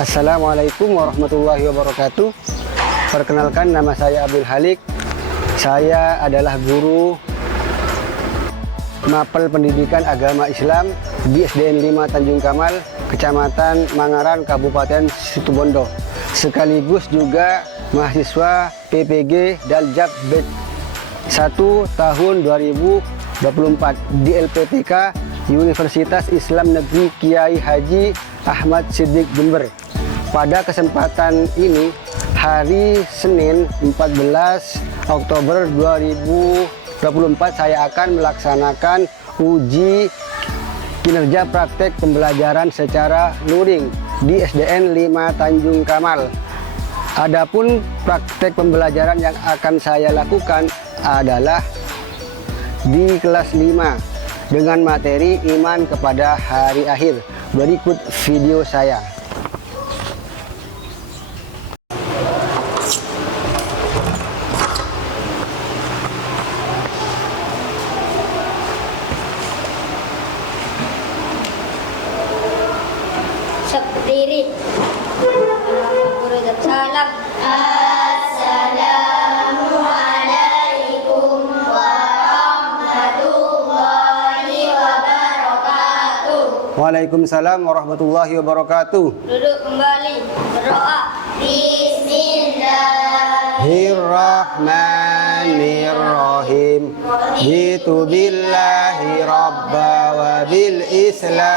Assalamualaikum warahmatullahi wabarakatuh. Perkenalkan, nama saya Abdul Halik. Saya adalah guru Mapel Pendidikan Agama Islam di SDN 5 Tanjung Kamal, Kecamatan Mangaran, Kabupaten Situbondo. Sekaligus juga mahasiswa PPG Daljab Batch 1 tahun 2024 di LPTK Universitas Islam Negeri Kiai Haji Ahmad Siddiq Jember. Pada kesempatan ini, hari Senin 14 Oktober 2024, saya akan melaksanakan uji kinerja praktek pembelajaran secara luring di SDN 5 Tanjung Kamal. Adapun praktek pembelajaran yang akan saya lakukan adalah di kelas 5 dengan materi iman kepada hari akhir. Berikut video saya. Berdiri. Salam. Assalamualaikum warahmatullahi wabarakatuh. Waalaikumsalam warahmatullahi wabarakatuh. Duduk kembali. Berdoa. Bismillahirrahmanirrahim. Jitu billahi rabba wa bil islam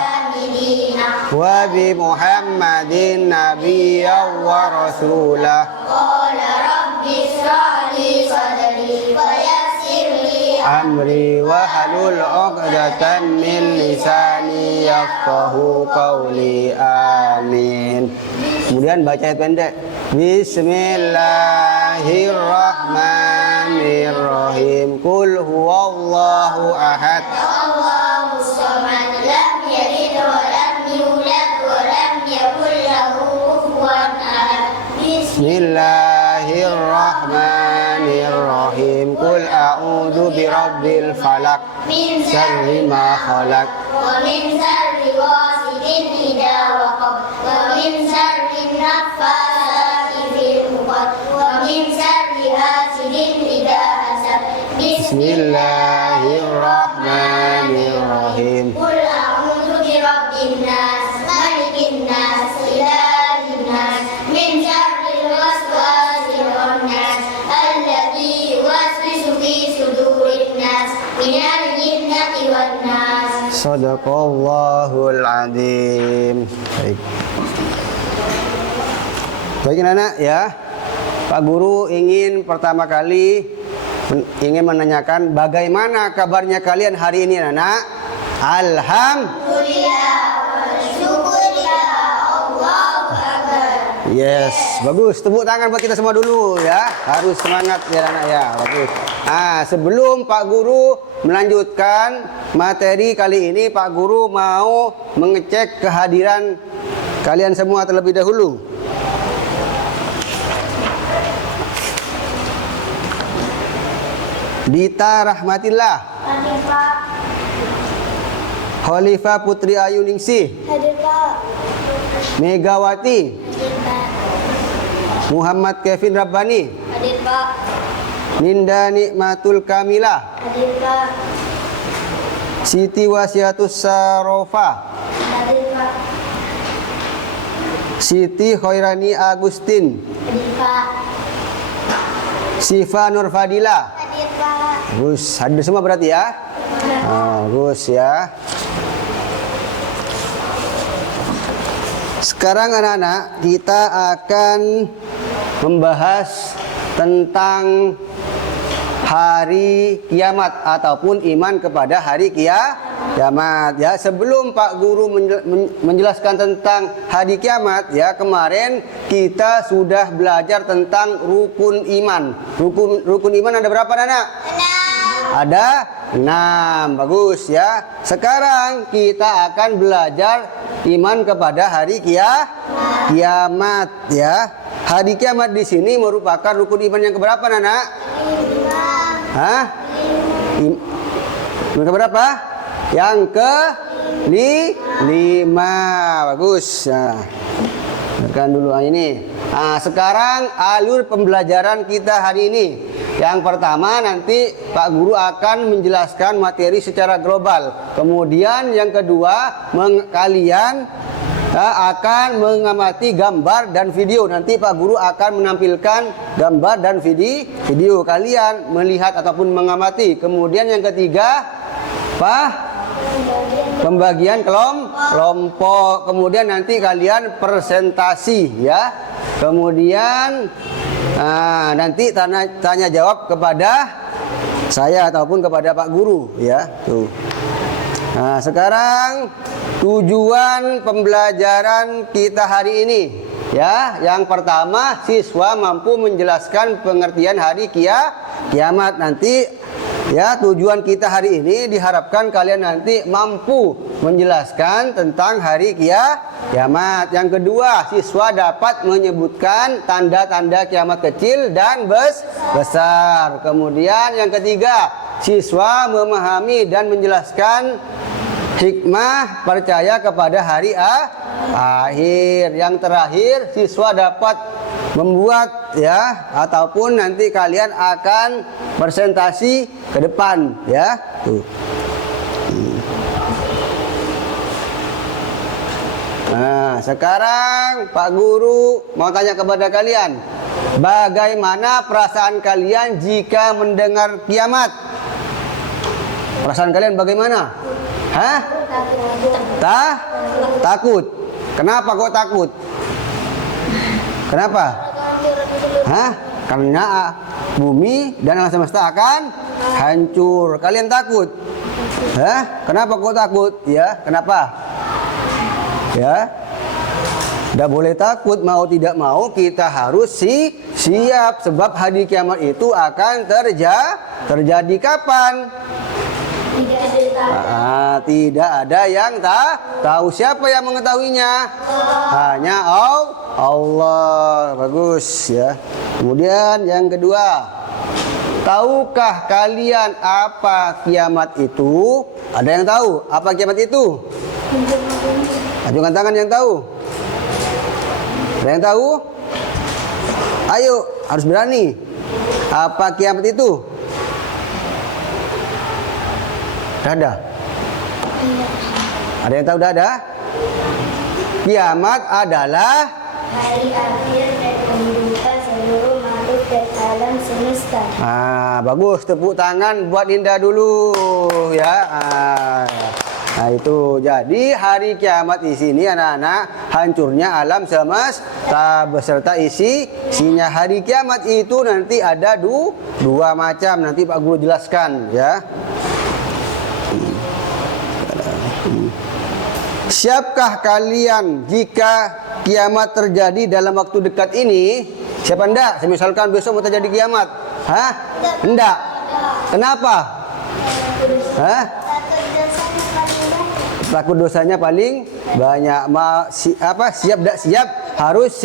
wa bi Muhammadin nabiyyan wa rasulah. Qala rabbi shrah li sadri wa yassir li Amri wa halul 'uqdatan min lisani yafqahu qawli. Amin. Kemudian baca ayat pendek. Bismillahirrahmanirrahim. Qul huwallahu ahad. Allahus samad. Lam yalid wa lam yulad wa lam yakul lahu kufuwan ahad. Bismillahirrahmanirrahim. Qul a'udzu birabbil falaq Min syarri ma khalaq wa min syarri ghasidin idza waqab wa min syarri naffasati fil 'uqad wa min syarri hasidin idza hasad. Bismillahirrahmanirrahim. Qul a'udzu birabbin nas, malikin nas, ilahin nas, min syarril waswasil khannas, alladzi yuwaswisu fi sudurin nas, minal jinnati wan nas. Sadaqallahul adzim. Baik. Baik anak-anak ya. Pak Guru ingin pertama kali menanyakan bagaimana kabarnya kalian hari ini anak? Alhamdulillah wa syukurillah, Allahu akbar. Yes, bagus. Tepuk tangan buat kita semua dulu ya. Harus semangat ya anak ya. Bagus. Sebelum Pak Guru melanjutkan materi kali ini, Pak Guru mau mengecek kehadiran kalian semua terlebih dahulu. Dita Rahmatillah. Hadir Pak. Khalifah Putri Ayu Ningsih. Hadir Pak. Megawati. Hadir Pak. Muhammad Kevin Rabbani. Hadir Pak. Ninda Nikmatul Kamilah. Hadir Pak. Siti Wasiatus Sarofa. Hadir Pak. Siti Khairani Agustin. Hadir Pak. Siva Nurfadila. Hadir Pak. Gus, hadir semua berarti ya? Gus ya. Sekarang anak-anak, kita akan membahas tentang hari kiamat ataupun iman kepada hari kiamat ya. Sebelum Pak Guru menjelaskan tentang hari kiamat ya, kemarin kita sudah belajar tentang rukun iman. Rukun iman ada berapa anak? Ada 6. Bagus ya. Sekarang kita akan belajar iman kepada hari kiamat ya. Hari kiamat di sini merupakan rukun iman yang keberapa, Nana? Hah? Yang keberapa? Yang ke-5. Bagus. Nah. Tekan dulu ini. Nah, sekarang alur pembelajaran kita hari ini. Yang pertama nanti Pak Guru akan menjelaskan materi secara global. Kemudian yang kedua kalian akan mengamati gambar dan video. Nanti Pak Guru akan menampilkan gambar dan video. Kalian melihat ataupun mengamati. Kemudian yang ketiga, pembagian kelompok. Kemudian nanti kalian presentasi ya. Kemudian nanti tanya jawab kepada saya ataupun kepada Pak Guru ya. Tuh. Nah, sekarang tujuan pembelajaran kita hari ini ya. Yang pertama, siswa mampu menjelaskan pengertian hari kiamat. Nanti ya, tujuan kita hari ini diharapkan kalian nanti mampu menjelaskan tentang hari kiamat. Yang kedua, siswa dapat menyebutkan tanda-tanda kiamat kecil dan besar. Kemudian yang ketiga, siswa memahami dan menjelaskan hikmah percaya kepada hari akhir. Yang terakhir, siswa dapat membuat ya ataupun nanti kalian akan presentasi ke depan ya. Tuh. Nah, sekarang Pak Guru mau tanya kepada kalian, bagaimana perasaan kalian jika mendengar kiamat? Perasaan kalian bagaimana? Hah? Takut. Kenapa kok takut? Kenapa? Hah? Karena bumi dan alam semesta akan hancur. Kalian takut? Hah? Kenapa kok takut? Ya, kenapa? Ya. Tidak boleh takut, mau tidak mau kita harus siap sebab hari kiamat itu akan terjadi kapan? Tidak ada yang tahu. Siapa yang mengetahuinya? Hanya Allah. Bagus ya. Kemudian yang kedua, tahukah kalian apa kiamat itu? Ada yang tahu apa kiamat itu? Ajukan tangan yang tahu. Ada yang tahu? Ayo, harus berani. Apa kiamat itu? Ada? Ada yang tahu ada? Kiamat adalah hari akhir dan kehidupan seluruh makhluk dan alam semesta. Bagus, tepuk tangan buat Dinda dulu ya. Nah itu jadi hari kiamat di sini anak-anak, hancurnya alam semesta beserta isinya. Hari kiamat itu nanti ada dua macam, nanti Pak Guru jelaskan ya. Siapkah kalian jika kiamat terjadi dalam waktu dekat ini? Siapa enggak? Misalkan besok mau terjadi kiamat. Hah? Enggak. Kenapa? Hah? Takut dosanya paling banyak. Siap enggak siap? Harus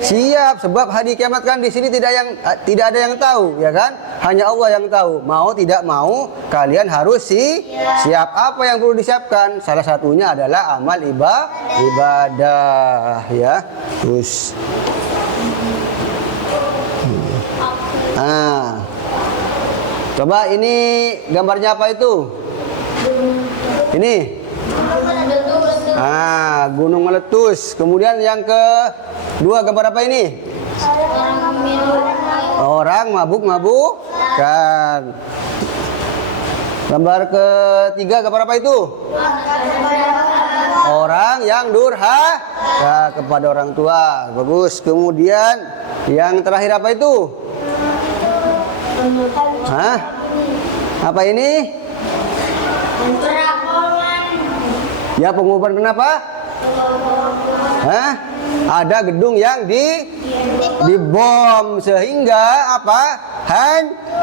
siap sebab hari kiamat kan di sini tidak ada yang tahu, ya kan? Hanya Allah yang tahu. Mau tidak mau kalian harus siap. Apa yang perlu disiapkan? Salah satunya adalah amal ibadah ya. Terus coba ini gambarnya apa itu? Ini gunung meletus. Kemudian yang kedua gambar apa ini? Orang mabuk-mabukan. Gambar ketiga gambar apa itu? Orang yang durhaka kepada orang tua. Bagus. Kemudian yang terakhir apa itu? Hah? Apa ini? Ya, pengumuman kenapa? Hah? Ada gedung yang dibom sehingga apa?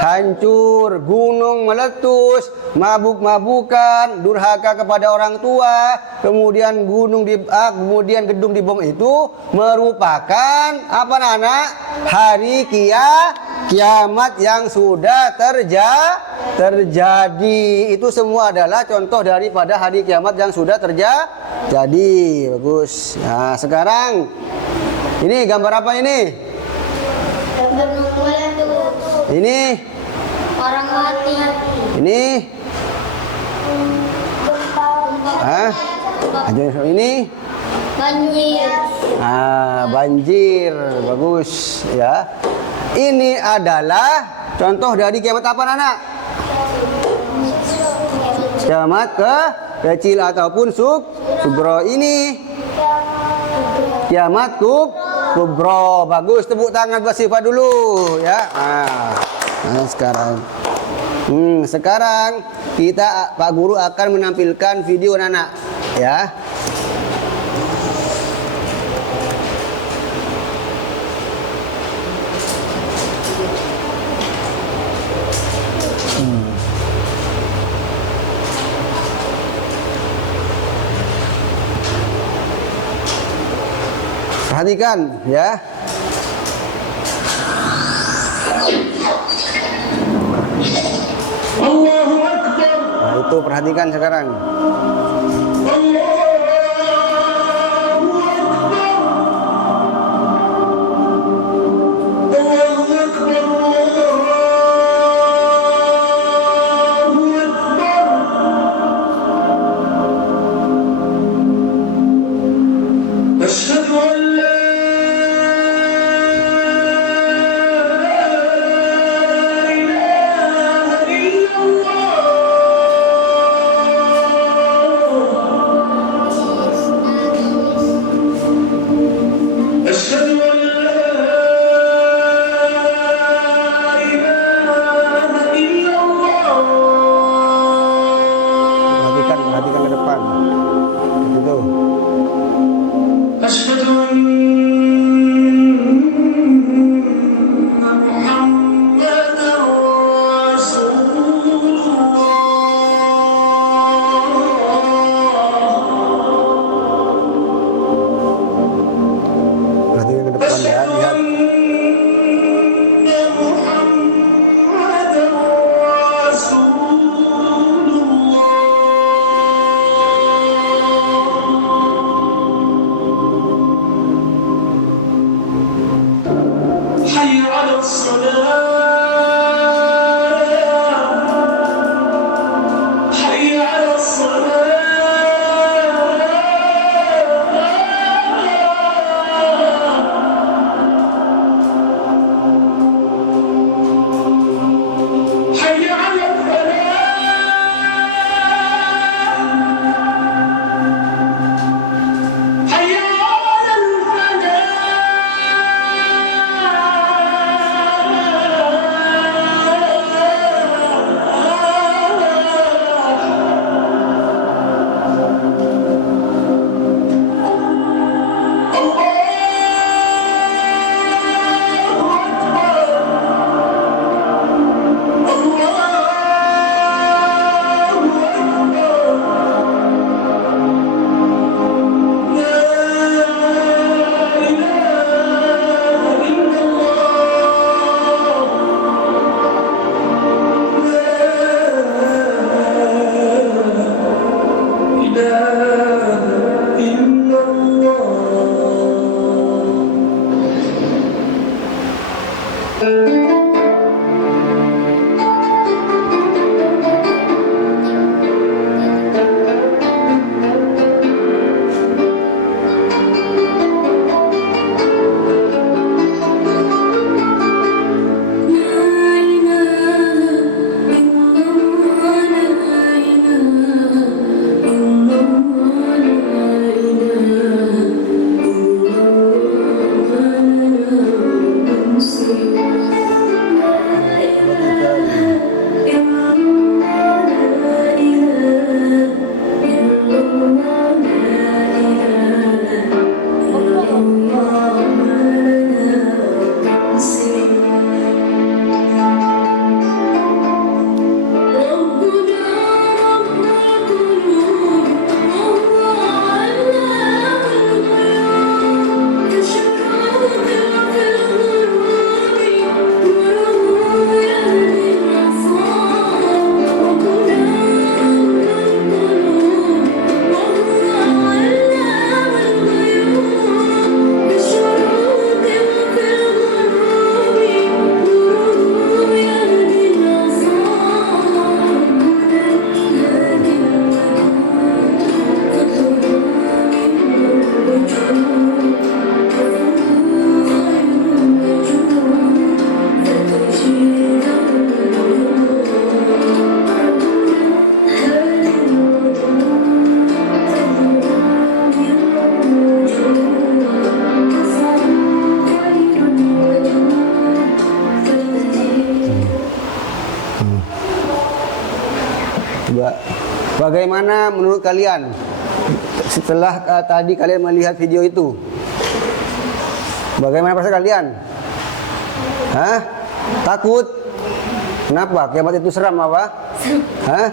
Hancur, gunung meletus, mabuk-mabukan, durhaka kepada orang tua, kemudian kemudian gedung dibom itu merupakan apa anak? Hari kiamat yang sudah terjadi. Itu semua adalah contoh daripada hari kiamat yang sudah terjadi. Bagus. Nah, sekarang Ini gambar apa ini? Ini Orang mati. ini ini Banjir. banjir. Bagus ya. Ini adalah contoh dari kiamat apa anak? Kiamat kecil ataupun subro. Ini kiamat kubro. Bagus, tepuk tangan buat Syifa dulu ya. Nah sekarang sekarang kita Pak Guru akan menampilkan video anak ya. Perhatikan ya. Allahu Akbar. Nah, itu perhatikan sekarang. أشهد أن لا إله إلا الله Bagaimana menurut kalian setelah tadi kalian melihat video itu? Bagaimana perasaan kalian? Hah? Takut? Kenapa? Kiamat itu seram apa? Hah?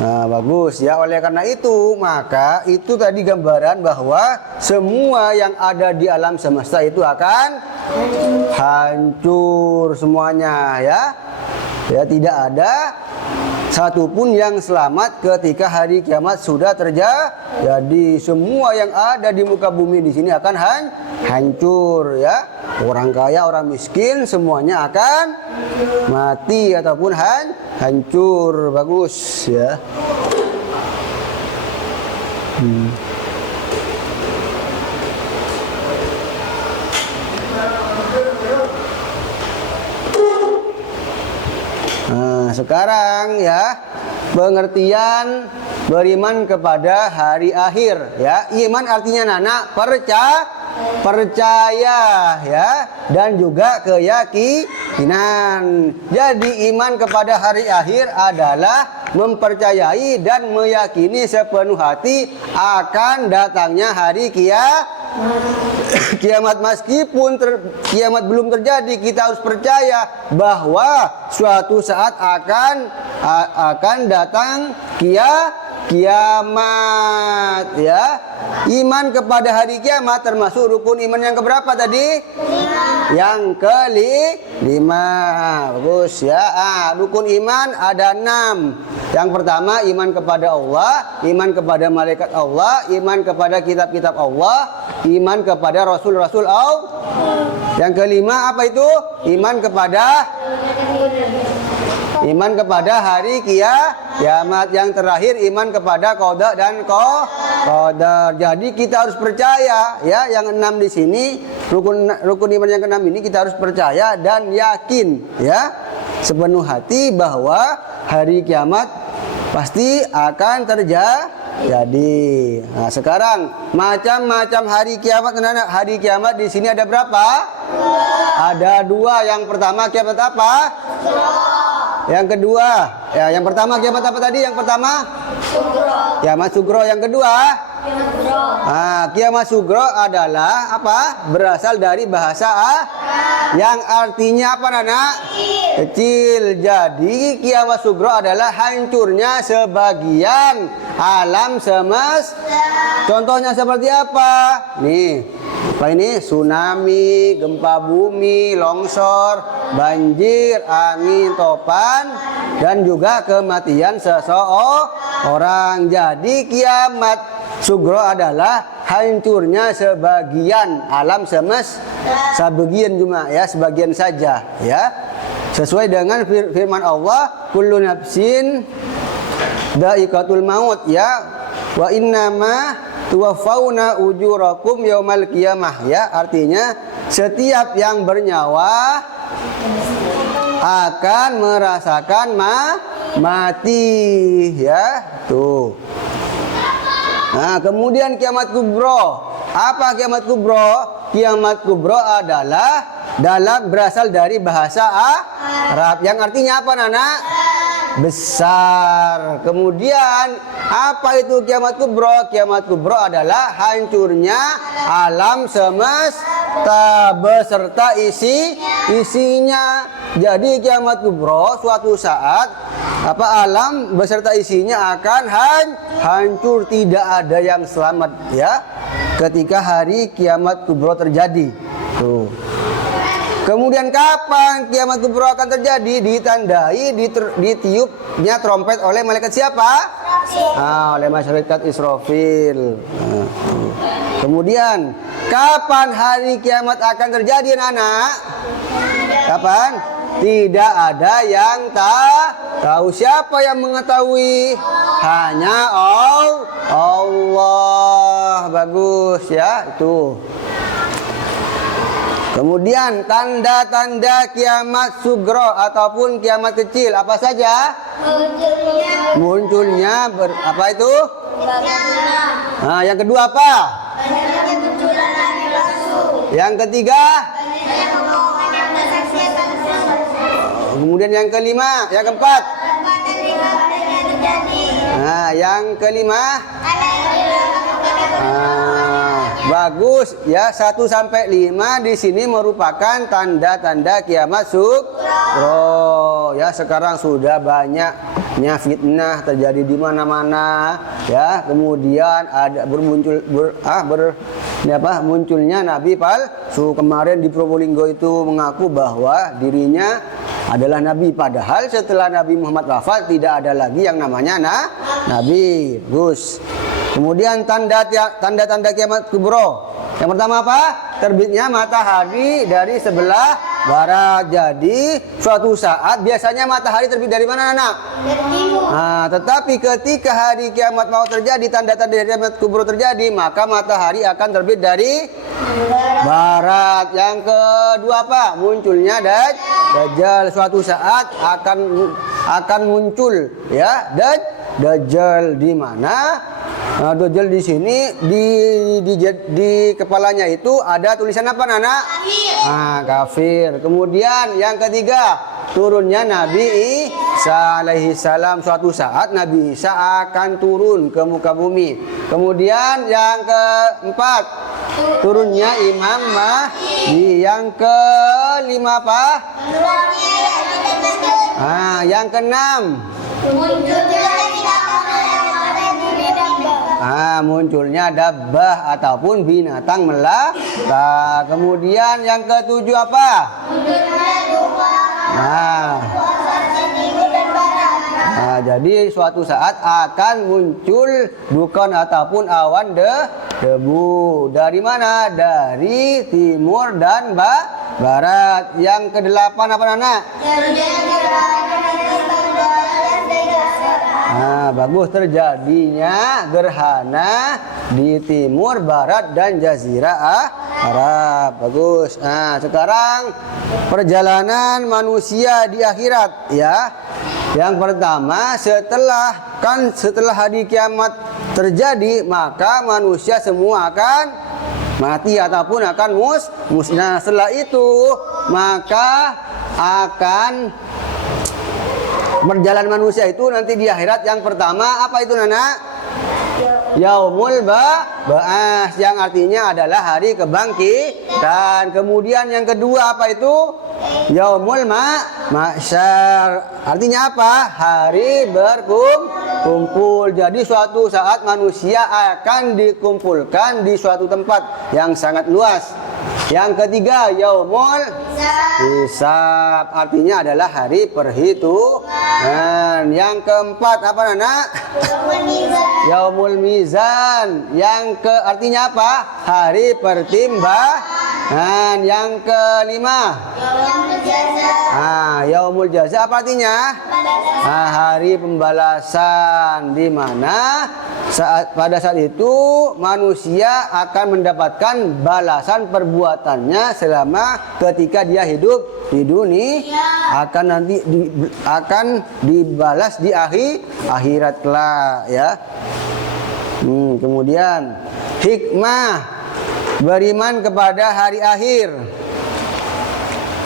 Nah, bagus ya. Oleh karena itu, maka itu tadi gambaran bahwa semua yang ada di alam semesta itu akan hancur semuanya ya. Ya, tidak ada satupun yang selamat ketika hari kiamat sudah terjadi. Jadi semua yang ada di muka bumi di sini akan hancur ya. Orang kaya, orang miskin semuanya akan mati ataupun hancur. Bagus ya. Nah, sekarang ya pengertian beriman kepada hari akhir ya. Iman artinya nana percaya ya, dan juga keyakinan. Jadi iman kepada hari akhir adalah mempercayai dan meyakini sepenuh hati akan datangnya hari kiamat. Meskipun kiamat belum terjadi, kita harus percaya bahwa suatu saat akan datang kiamat ya. Iman kepada hari kiamat termasuk rukun iman yang keberapa tadi? Yang kelima. Bagus ya. Rukun iman ada 6. Yang pertama iman kepada Allah, iman kepada malaikat Allah, iman kepada kitab-kitab Allah, iman kepada rasul-rasul Allah. Yang kelima apa itu? Iman kepada hari kiamat. Yang terakhir iman kepada qada dan qadar. Jadi kita harus percaya ya, yang 6 di sini, rukun iman yang ke-6 ini kita harus percaya dan yakin ya sepenuh hati bahwa hari kiamat pasti akan terjadi. Nah, sekarang macam-macam hari kiamat. Hari kiamat di sini ada berapa? Ada 2. Yang pertama kiamat apa? Yang kedua, ya, yang pertama kiamat apa tadi? Yang pertama kiamat sugro. Yang kedua kiamat sugro adalah apa? Berasal dari bahasa yang artinya apa, Nana? Kecil. Jadi kiamat sugro adalah hancurnya sebagian alam semesta. Contohnya seperti apa? Nih, apa ini? Tsunami, gempa bumi, longsor, banjir, angin topan, dan juga kematian seseorang. Jadi kiamat sugro adalah hancurnya sebagian alam semesta. Sebagian cuma ya, sebagian saja ya. Sesuai dengan firman Allah, kullu nafsin dha'iqatul maut ya. Wa innama tuwaffawna ujurakum yaumal qiyamah ya. Artinya setiap yang bernyawa akan merasakan mati ya. Tuh. Nah, kemudian kiamat kubro. Apa kiamat kubro? Kiamat kubro adalah berasal dari bahasa Arab yang artinya apa, Nana? Besar. Kemudian apa itu kiamat kubro? Kiamat kubro adalah hancurnya alam semesta beserta isinya. Jadi kiamat kubro suatu saat alam beserta isinya akan hancur, tidak ada yang selamat ya ketika hari kiamat kubro terjadi. Tuh. Kemudian kapan kiamat kubro akan terjadi? Ditandai ditiupnya trompet oleh malaikat siapa? Oleh malaikat Israfil. Kemudian kapan hari kiamat akan terjadi, Nana? Kapan? Tidak ada yang tahu. Siapa yang mengetahui? Hanya Allah. Bagus ya, itu. Kemudian tanda-tanda kiamat sugro ataupun kiamat kecil apa saja? Munculnya apa itu? Nah, yang kedua apa? Yang ketiga? Kemudian yang kelima, yang keempat? Nah, yang kelima. Bagus ya, 1 sampai 5 di sini merupakan tanda-tanda kiamat sugro. Ya, sekarang sudah banyaknya fitnah terjadi di mana-mana ya. Kemudian ada munculnya nabi palsu. Kemarin di Probolinggo itu mengaku bahwa dirinya adalah nabi, padahal setelah Nabi Muhammad wafat tidak ada lagi yang namanya nabi. Bagus. Kemudian tanda-tanda kiamat kubro. Yang pertama apa? Terbitnya matahari dari sebelah barat. Jadi suatu saat biasanya matahari terbit dari mana, anak? Dari timur. Nah, tetapi ketika hari kiamat mau terjadi, tanda-tanda kiamat kubro terjadi, maka matahari akan terbit dari barat. Yang kedua apa? Munculnya Dajjal. Suatu saat akan muncul ya Dajjal di mana? Nah, Dajjal di sini di kepalanya itu ada tulisan apa, Nana? Kafir. Nah, kafir. Kemudian yang ketiga, turunnya Nabi Isa alaihi salam. Suatu saat Nabi Isa akan turun ke muka bumi. Kemudian yang keempat, turunnya Imam Mahdi. Yang kelima apa? Nah, yang keenam, munculnya dabbah ataupun binatang melata. Kemudian yang ketujuh apa? Nah, jadi suatu saat akan muncul dukun ataupun awan debu. Dari mana? Dari timur dan barat. Yang kedelapan apa, Nana? Nah, bagus, terjadinya gerhana di timur, barat, dan jazirah Arab. Bagus. Nah, sekarang perjalanan manusia di akhirat ya. Yang pertama, setelah hari kiamat terjadi, maka manusia semua akan mati ataupun akan musnah. Setelah itu, maka akan berjalan manusia itu nanti di akhirat. Yang pertama apa itu, Nana? Yaumul Ba'ats, yang artinya adalah hari kebangkitan. Kemudian yang kedua apa itu? Yaumul Mahsyar, artinya apa? Hari berkumpul. Jadi suatu saat manusia akan dikumpulkan di suatu tempat yang sangat luas. Yang ketiga, Yaumul Hisab, artinya adalah hari perhitungan. Yang keempat apa, Nana? Yaumul Mizan, yang artinya apa? Hari pertimbangan. Yang kelima, Yaumul Jaza, apa artinya? Hari pembalasan, di mana pada saat itu manusia akan mendapatkan balasan perbuatannya selama ketika dia hidup di dunia, akan dibalas di akhirat kelak ya. Kemudian hikmah beriman kepada hari akhir.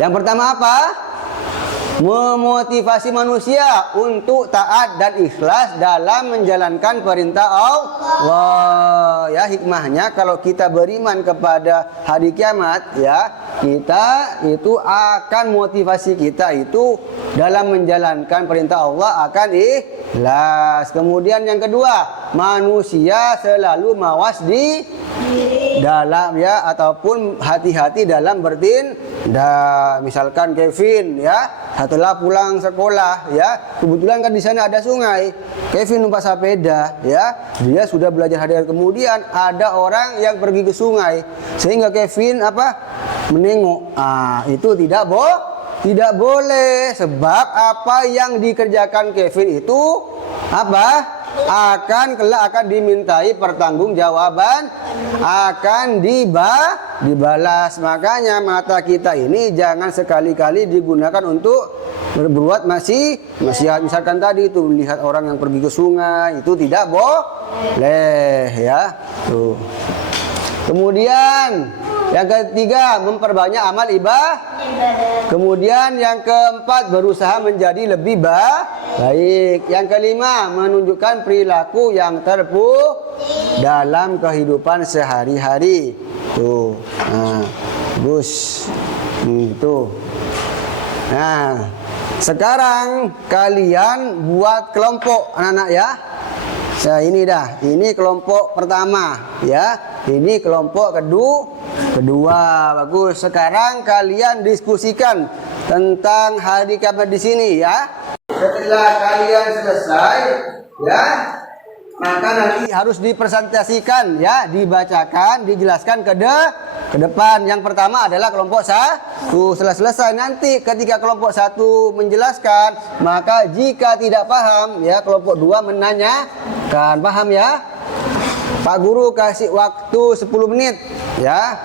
Yang pertama apa? Memotivasi manusia untuk taat dan ikhlas dalam menjalankan perintah Allah. Ya, hikmahnya kalau kita beriman kepada hari kiamat ya, kita itu akan motivasi kita itu dalam menjalankan perintah Allah akan ikhlas. Kemudian yang kedua, manusia selalu mawas di dalam ya, ataupun hati-hati dalam bertindak. Misalkan Kevin ya, setelah pulang sekolah ya, kebetulan kan di sana ada sungai. Kevin numpak sepeda ya, dia sudah belajar hari kemudian ada orang yang pergi ke sungai sehingga Kevin menengok. Itu tidak boleh, sebab apa yang dikerjakan Kevin itu akan dimintai pertanggungjawaban, akan dibalas. Makanya mata kita ini jangan sekali-kali digunakan untuk berbuat maksiat. Misalkan tadi itu melihat orang yang pergi ke sungai, itu tidak boleh ya. Tuh. Kemudian Yang ketiga, memperbanyak amal ibadah. Kemudian yang keempat, berusaha menjadi lebih baik. Yang kelima, menunjukkan perilaku yang dalam kehidupan sehari-hari. Tuh. Nah, bagus. Tuh. Nah, sekarang kalian buat kelompok anak-anak ya. Nah, ini dah. Ini kelompok pertama ya. Ini kelompok kedua. Bagus. Sekarang kalian diskusikan tentang hari kiamat di sini ya. Setelah kalian selesai ya, maka nanti harus dipresentasikan ya, dibacakan, dijelaskan ke depan. Yang pertama adalah kelompok 1. Setelah selesai nanti ketika kelompok 1 menjelaskan, maka jika tidak paham ya, kelompok 2 menanyakan. Paham ya? Pak Guru kasih waktu 10 menit ya.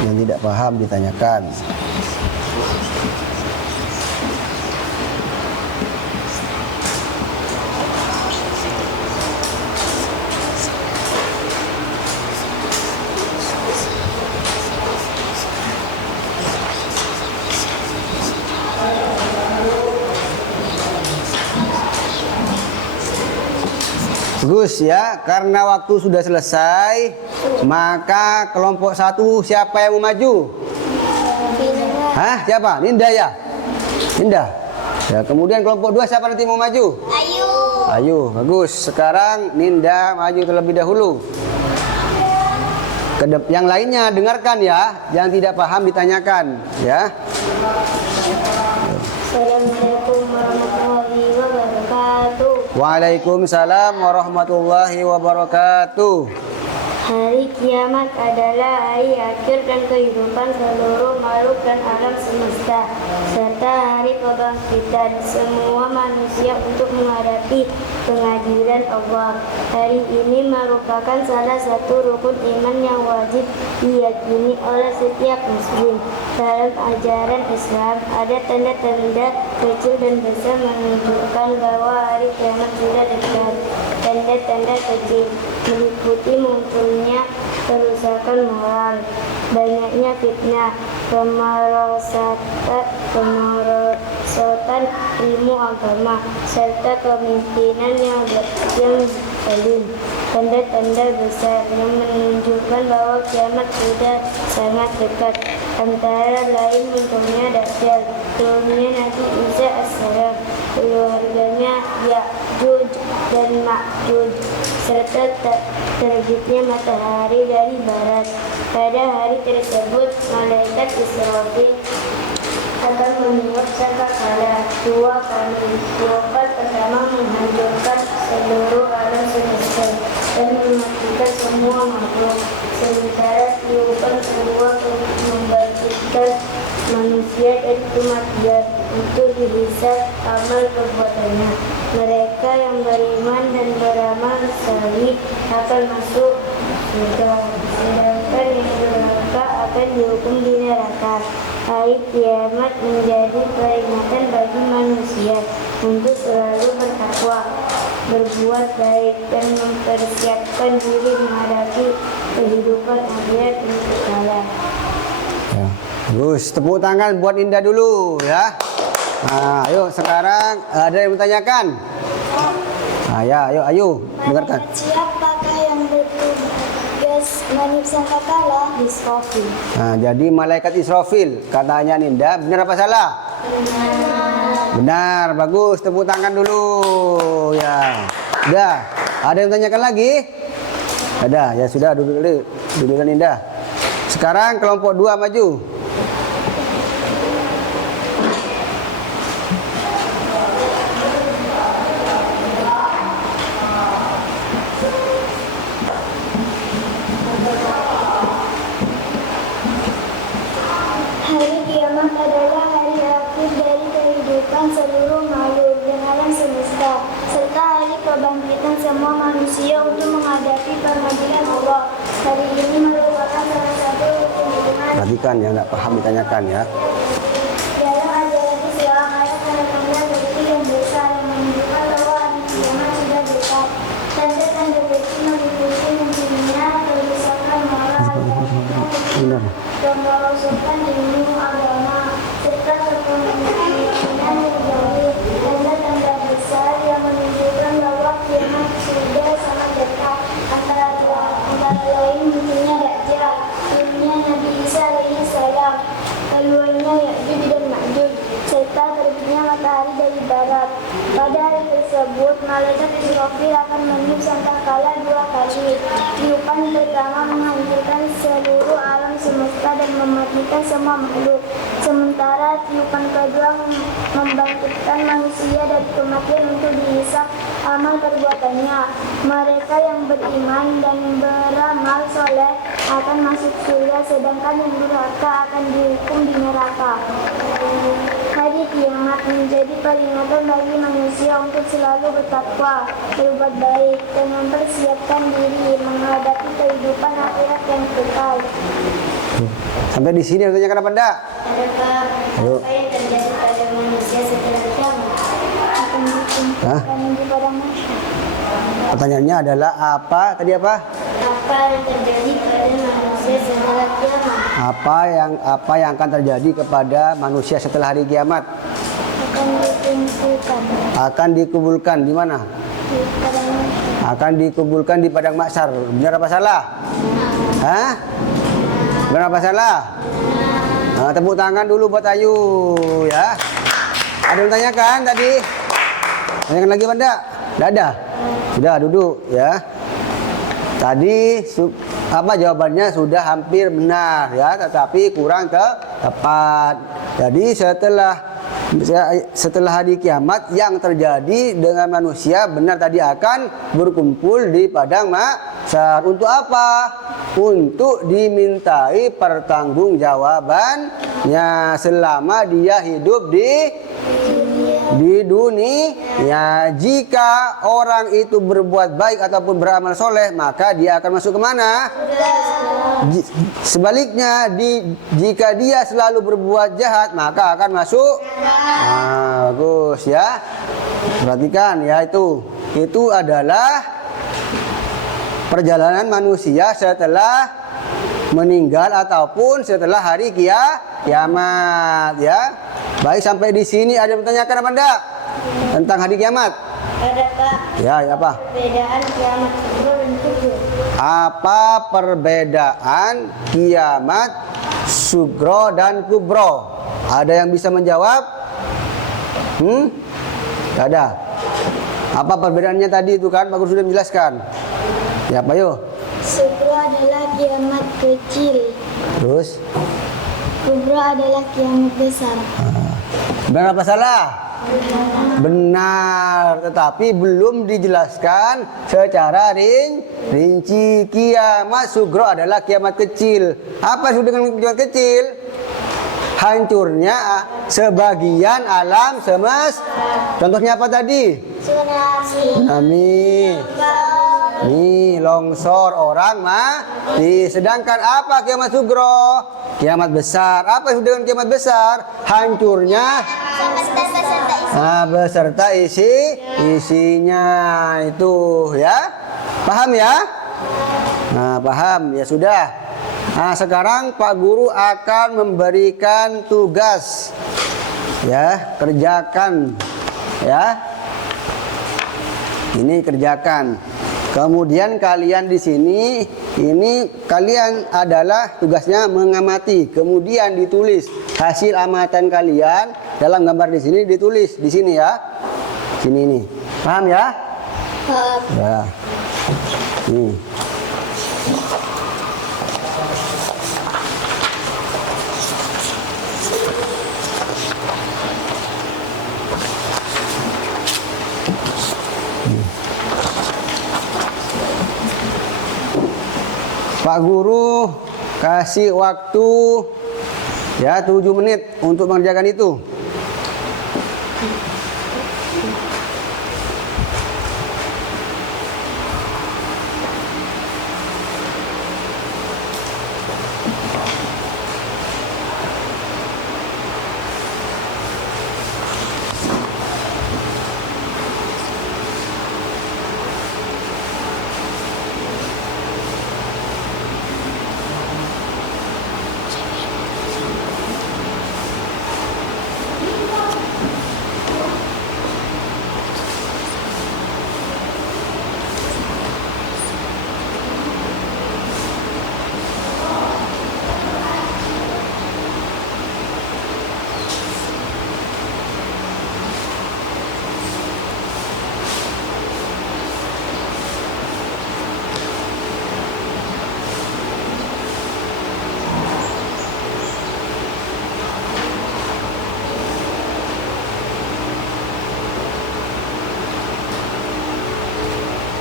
Yang tidak paham ditanyakan. Bagus ya, karena waktu sudah selesai, maka kelompok 1 siapa yang mau maju? Hah? Siapa? Ninda ya? Ninda. Ya, kemudian kelompok 2 siapa nanti mau maju? Ayu. Bagus. Sekarang Ninda maju terlebih dahulu. Yang lainnya dengarkan ya, yang tidak paham ditanyakan ya. Assalamualaikum warahmatullahi wabarakatuh. Waalaikumsalam warahmatullahi wabarakatuh. Hari kiamat adalah hari akhir dan kehidupan seluruh makhluk dan alam semesta, serta hari kebangkitan semua manusia untuk menghadapi pengadilan Allah. Hari ini merupakan salah satu rukun iman yang wajib diyakini oleh setiap muslim. Dalam ajaran Islam ada tanda-tanda kecil dan besar menunjukkan bahwa hari kiamat sudah dekat. Tanda-tanda kecil meliputi munculnya kerusakan moral, banyaknya fitnah, kemerosotan ilmu agama, serta kemungkinan yang zalim. Tanda-tanda besar yang menunjukkan bahwa kiamat sudah sangat dekat, antara lain munculnya Dajjal, turunnya Nabi Isa as-Salam, keluarganya Ya'juj dan Ma'juj, serta terbitnya matahari dari barat. Pada hari tersebut, malaikat Israfil akan meniup sangkakala 2 kali. Tiupan pertama menghancurkan seluruh alam semesta dan mematikan semua makhluk. Sementara tiupan kedua membangkitkan manusia dari kematian untuk dihisab amal perbuatannya. Mereka yang beriman dan beramal salih akan masuk surga, sedangkan yang durhaka akan dihukum di neraka. Hari kiamat menjadi peringatan bagi manusia untuk selalu bertakwa, berbuat baik, dan mempersiapkan diri menghadapi kehidupan akhirat yang kekal. Ya. Bagus, tepuk tangan buat Indah dulu ya. Nah, ayo sekarang ada yang bertanyakan? Nah, ya, ayo, dengarkan. Siapakah yang bertugas meniup sangkakala? Israfil. Nah, jadi malaikat Israfil, katanya Ninda, benar apa salah? Benar, bagus, tepuk tangan dulu ya. Udah, ada yang tanyakan lagi? Ada, ya sudah, duduk Ninda. Sekarang kelompok 2 maju. Hari kiamat adalah hari akhir dari kehidupan seluruh makhluk dan alam semesta, semesta, serta hari kebangkitan semua manusia untuk menghadapi pengadilan Allah. Hari ini merupakan salah satu hubungan Perhatikan ya, nggak paham ditanyakan ya. dalam ajaran Islam. Ada tanda-tanda bukti yang besar yang menunjukkan bahwa hari kiamat sudah dekat. Tanda-tanda bukti meliputi munculnya kerusakan moral Benar. dan merosotkan ilmu agama serta kepemimpinan yang terjadi. Tanda-tanda besar yang menunjukkan bahwa kiamat sudah sangat dekat antara lain munculnya Dajjal, turunnya Nabi Isa alaihi salam, keluarnya Ya'juj dan Ma'juj, serta terbitnya matahari dari barat. Pada hari tersebut, malaikat Israfil akan meniup sangkakala 2 kali. Tiupan pertama menghancurkan seluruh alam semesta dan mematikan semua makhluk. Sementara tiupan kedua membangkitkan manusia dari kematian untuk dihisab amal perbuatannya. Mereka yang beriman dan beramal soleh akan masuk surga, sedangkan yang durhaka akan dihukum di neraka. Hari kiamat menjadi peringatan bagi manusia untuk selalu bertakwa, berbuat baik, dan mempersiapkan diri menghadapi kehidupan akhirat yang kekal. Sampai di sini artinya kenapa enggak? Adakah Ayo. apa yang terjadi pada manusia setelah kiamat? Akan dikumpulkan di padang mahsyar. Pertanyaannya adalah apa? Tadi apa? Apa yang terjadi pada manusia setelah kiamat? Apa yang akan terjadi kepada manusia setelah hari kiamat? Akan dikumpulkan Akan dikumpulkan di mana? di padang mahsyar. Akan dikumpulkan di padang mahsyar. Benar apa salah? Hah? Benar apa salah? Nah, tepuk tangan dulu buat Ayu ya. Ada yang tanyakan tadi? Tanyakan lagi apa enggak? Enggak ada. Sudah duduk ya. Tadi apa jawabannya sudah hampir benar ya, tetapi kurang tepat. Jadi setelah hari kiamat yang terjadi dengan manusia benar tadi akan berkumpul di padang mahsyar. Untuk apa? Untuk dimintai pertanggungjawabannya selama dia hidup di dunia. Jika orang itu berbuat baik ataupun beramal soleh, maka dia akan masuk kemana? Sebaliknya, jika dia selalu berbuat jahat, maka akan masuk. Nah, bagus ya. Perhatikan ya, itu adalah perjalanan manusia setelah meninggal ataupun setelah hari kiamat ya. Baik, sampai di sini ada yang bertanyakan apa enggak tentang hari kiamat? Ada Pak. Ya, apa? Perbedaan kiamat kubro dan kubro. Apa perbedaan kiamat sugro dan kubro? Ada yang bisa menjawab? Tidak ada. Apa perbedaannya tadi itu kan? Bagus sudah menjelaskan. Ya, apa yuk? Sugro adalah kiamat kecil. Terus? Kubro adalah kiamat besar. Benar apa salah? Benar, tetapi belum dijelaskan secara rinci. Kiamat sugro adalah kiamat kecil. Apa yang dengan kiamat kecil? Hancurnya sebagian alam semesta. Contohnya apa tadi? Tsunami. Nih, longsor, orang mati. Sedangkan apa kiamat sugro? Kiamat besar. Apa yang dengan kiamat besar? Hancurnya beserta isinya itu ya. Paham ya? Nah, paham ya sudah. Nah, sekarang Pak Guru akan memberikan tugas ya, kerjakan ya. Ini kerjakan. Kemudian kalian di sini, ini kalian adalah tugasnya mengamati. Kemudian ditulis hasil amatan kalian dalam gambar di sini, ditulis di sini ya. Sini nih. Paham ya? Paham. Ya. Nih. Pak Guru kasih waktu ya 7 menit untuk mengerjakan itu.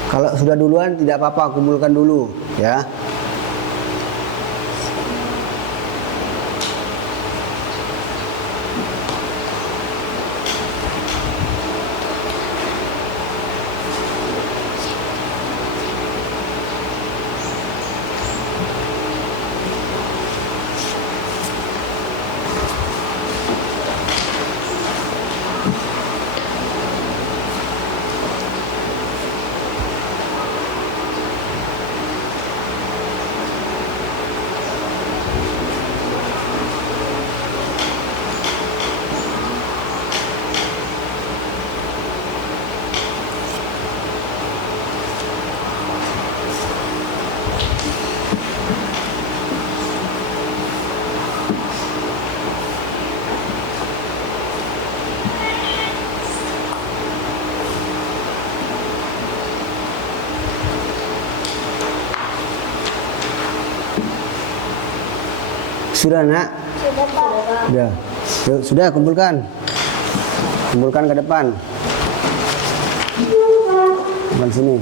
Kalau sudah duluan tidak apa-apa, kumpulkan dulu ya. Sudah nak? Sudah Pak. Sudah. Yuk, sudah kumpulkan. Kumpulkan ke depan. Depan sini.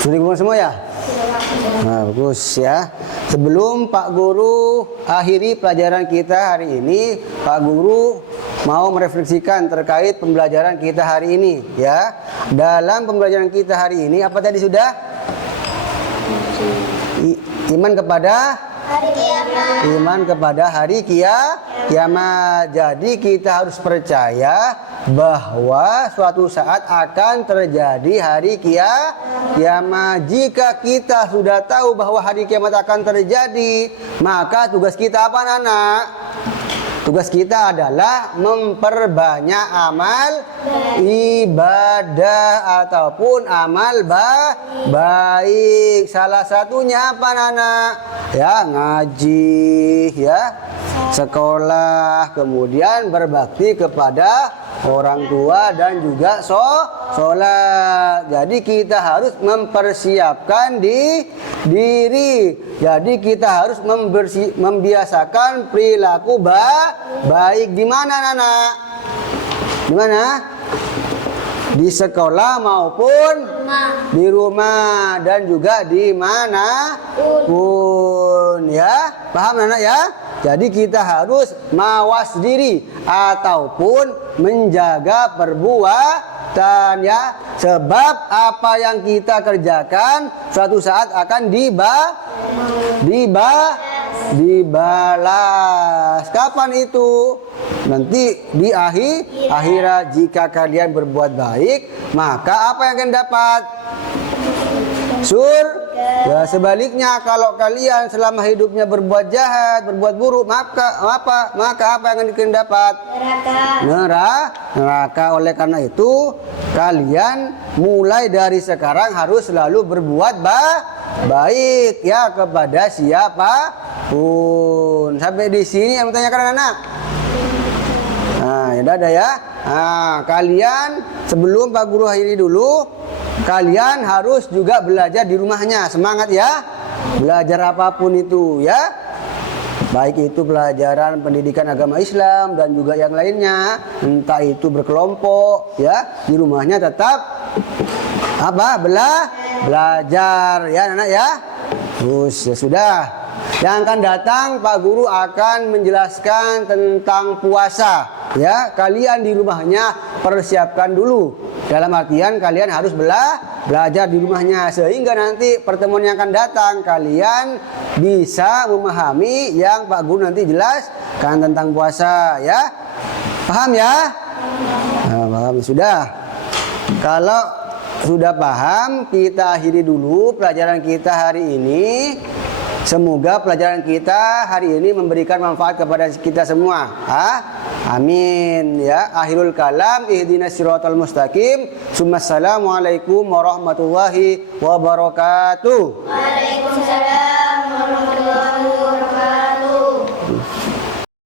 Sudah dikumpulkan semua ya? Nah, bagus ya. Sebelum Pak Guru akhiri pelajaran kita hari ini, Pak Guru mau merefleksikan terkait pembelajaran kita hari ini ya. Dalam pembelajaran kita hari ini apa tadi sudah? Iman kepada Hari kiamat. iman kepada hari kiamat. Jadi kita harus percaya bahwa suatu saat akan terjadi hari kiamat. Jika kita sudah tahu bahwa hari kiamat akan terjadi, maka tugas kita apa anak-anak? Tugas kita adalah memperbanyak amal ibadah ataupun amal baik. Salah satunya apa anak-anak? Ya, ngaji, ya, sekolah, kemudian berbakti kepada orang tua dan juga sholat. Jadi kita harus mempersiapkan diri. Jadi kita harus membiasakan perilaku baik. Di mana anak? Di mana? Di sekolah maupun di rumah dan juga di mana pun ya. Paham anak ya? Jadi kita harus mawas diri ataupun menjaga perbuatan ya. Sebab apa yang kita kerjakan suatu saat akan dibalas. Kapan itu? Nanti di akhirat. Jika kalian berbuat baik, maka apa yang akan dapat? Ya, sebaliknya kalau kalian selama hidupnya berbuat jahat, berbuat buruk, maka apa yang akan dapat? Neraka. Oleh karena itu, kalian mulai dari sekarang harus selalu berbuat baik ya kepada siapapun. Sampai di sini yang bertanyakan anak. Nah, ya ada ya. Nah, kalian sebelum Pak Guru akhiri dulu, kalian harus juga belajar di rumahnya. Semangat ya. Belajar apapun itu ya. Baik itu pelajaran pendidikan agama Islam dan juga yang lainnya, entah itu berkelompok ya. Di rumahnya tetap apa? Belajar ya anak ya. Terus ya sudah. Yang akan datang Pak Guru akan menjelaskan tentang puasa ya. Kalian di rumahnya persiapkan dulu. Dalam artian kalian harus belajar di rumahnya sehingga nanti pertemuan yang akan datang kalian bisa memahami yang Pak Guru nanti jelaskan tentang puasa ya. Paham ya? Nah, paham sudah. Kalau sudah paham, kita akhiri dulu pelajaran kita hari ini. Semoga pelajaran kita hari ini memberikan manfaat kepada kita semua. Amin ya. Akhirul kalam, ihdinas siratal mustaqim. Assalamualaikum warahmatullahi wabarakatuh. Waalaikumsalam.